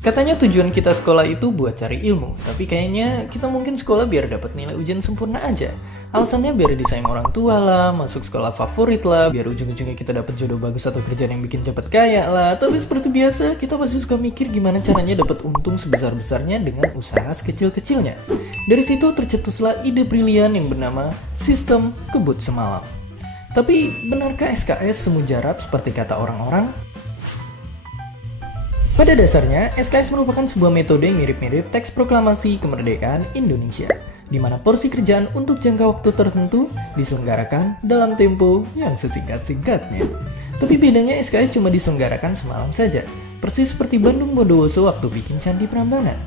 Katanya tujuan kita sekolah itu buat cari ilmu, tapi kayaknya kita mungkin sekolah biar dapat nilai ujian sempurna aja. Alasannya biar disayang orang tua lah, masuk sekolah favorit lah, biar ujung-ujungnya kita dapat jodoh bagus atau kerjaan yang bikin cepet kaya lah. Tapi seperti biasa, kita pasti suka mikir gimana caranya dapat untung sebesar-besarnya dengan usaha sekecil-kecilnya. Dari situ tercetuslah ide brilian yang bernama sistem kebut semalam. Tapi benarkah SKS semujarab seperti kata orang-orang? Pada dasarnya, SKS merupakan sebuah metode yang mirip-mirip teks proklamasi kemerdekaan Indonesia, di mana porsi kerjaan untuk jangka waktu tertentu diselenggarakan dalam tempo yang sesingkat-singkatnya. Tapi bedanya SKS cuma diselenggarakan semalam saja, persis seperti Bandung Bondowoso waktu bikin Candi Prambanan.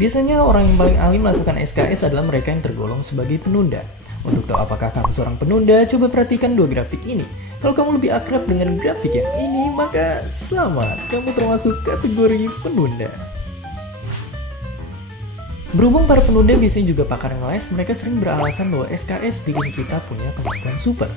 Biasanya orang yang paling ahli melakukan SKS adalah mereka yang tergolong sebagai penunda. Untuk tahu apakah kamu seorang penunda, coba perhatikan dua grafik ini. Kalau kamu lebih akrab dengan grafik yang ini, maka selamat, kamu termasuk kategori penunda. Berhubung para penunda biasanya juga pakar ngeles, mereka sering beralasan bahwa SKS bikin kita punya kemampuan super.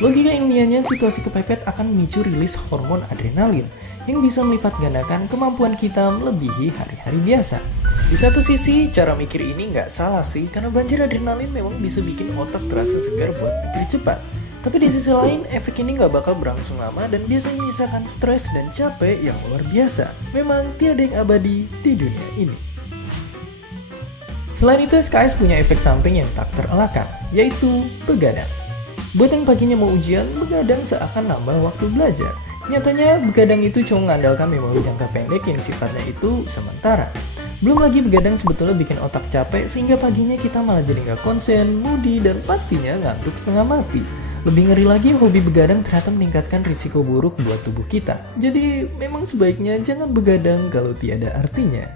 Logika ilmiahnya, situasi kepepet akan memicu rilis hormon adrenalin yang bisa melipat gandakan kemampuan kita melebihi hari-hari biasa. Di satu sisi, cara mikir ini nggak salah sih, karena banjir adrenalin memang bisa bikin otak terasa segar buat mikir cepat. Tapi di sisi lain, efek ini nggak bakal berlangsung lama dan biasanya menyisakan stres dan capek yang luar biasa. Memang tiada yang abadi di dunia ini. Selain itu, SKS punya efek samping yang tak terelakkan, yaitu begadang. Buat yang paginya mau ujian, begadang seakan nambah waktu belajar. Nyatanya, begadang itu cuma mengandalkan memori jangka pendek yang sifatnya itu sementara. Belum lagi begadang sebetulnya bikin otak capek sehingga paginya kita malah jadi nggak konsen, moody, dan pastinya ngantuk setengah mati. Lebih ngeri lagi, hobi begadang ternyata meningkatkan risiko buruk buat tubuh kita. Jadi memang sebaiknya jangan begadang kalau tiada artinya.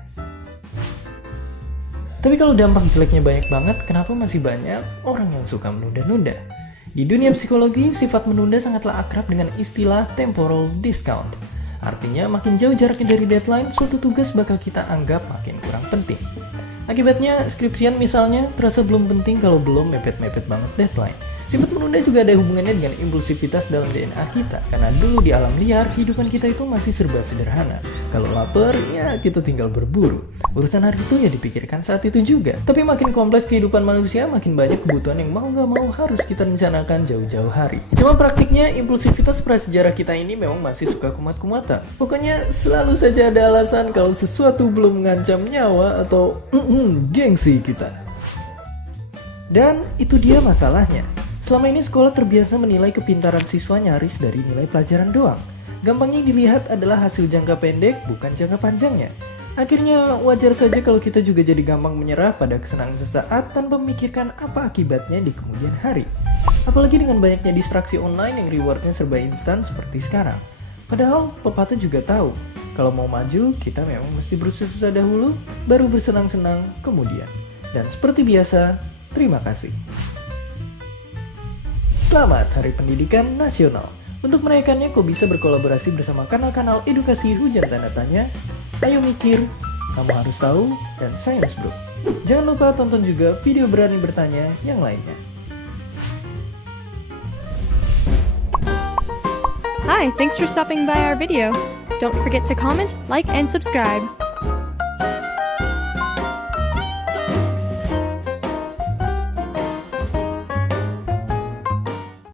Tapi kalau dampak jeleknya banyak banget, kenapa masih banyak orang yang suka menunda-nunda? Di dunia psikologi, sifat menunda sangatlah akrab dengan istilah temporal discount. Artinya, makin jauh jaraknya dari deadline, suatu tugas bakal kita anggap makin kurang penting. Akibatnya, skripsian misalnya terasa belum penting kalau belum mepet-mepet banget deadline. Sifat menunda juga ada hubungannya dengan impulsivitas dalam DNA kita, karena dulu di alam liar, kehidupan kita itu masih serba sederhana. Kalau lapar, ya kita tinggal berburu. Urusan hari itu ya dipikirkan saat itu juga. Tapi makin kompleks kehidupan manusia, makin banyak kebutuhan yang mau gak mau harus kita rencanakan jauh-jauh hari. Cuma praktiknya, impulsivitas prasejarah kita ini memang masih suka kumat-kumatan. Pokoknya selalu saja ada alasan kalau sesuatu belum mengancam nyawa atau gengsi kita. Dan itu dia masalahnya. Selama ini sekolah terbiasa menilai kepintaran siswa nyaris dari nilai pelajaran doang. Gampangnya dilihat adalah hasil jangka pendek, bukan jangka panjangnya. Akhirnya wajar saja kalau kita juga jadi gampang menyerah pada kesenangan sesaat tanpa memikirkan apa akibatnya di kemudian hari. Apalagi dengan banyaknya distraksi online yang rewardnya serba instan seperti sekarang. Padahal pepatah juga tahu, kalau mau maju kita memang mesti bersusah dahulu, baru bersenang-senang kemudian. Dan seperti biasa, terima kasih. Selamat Hari Pendidikan Nasional. Untuk merayakannya, kau bisa berkolaborasi bersama kanal-kanal edukasi hujan tanda tanya, Ayo Mikir, Kamu Harus Tahu, dan Science Bro. Jangan lupa tonton juga video Berani Bertanya yang lainnya. Hi, thanks for stopping by our video. Don't forget to comment, like, and subscribe.